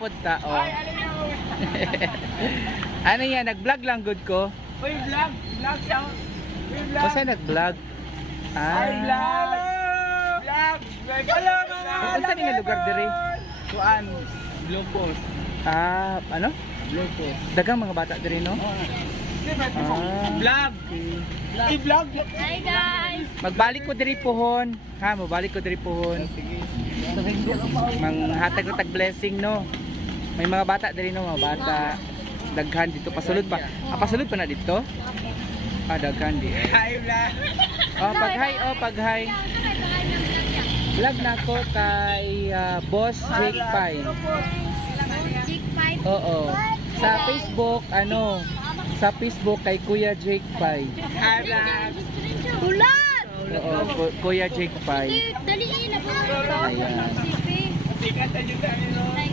pod ta. Oh. Ano yan? Nag-vlog lang good ko? Uy, vlog! Vlog siya! Uy, vlog! Basta nag-vlog. Ay, vlog! Vlog! Hello, mga Saan nga lugar dire? Kuan, Blue Post. Ano? Blue Post. Dagang mga bata dire, no? Vlog! I-vlog! Hi guys! Magbalik ko diri pohon. Ha, magbalik ko diri pohon. Sige. Manghatag na tag blessing, no. May mga bata diri, no, mga bata. Daghan dito pasulod pa. Pasulod pa na dito. Daghan di. Hi, vlog! Pag-hi. Vlog na ako kay Boss Jake Pine. Jake Five. Oo. Sa Facebook kay Kuya Jake Pine. Hi, vlog! Ulan! Oo, Kuya Jake Pine. Daliin na po. Ayan. Sikat na dyan kami, no?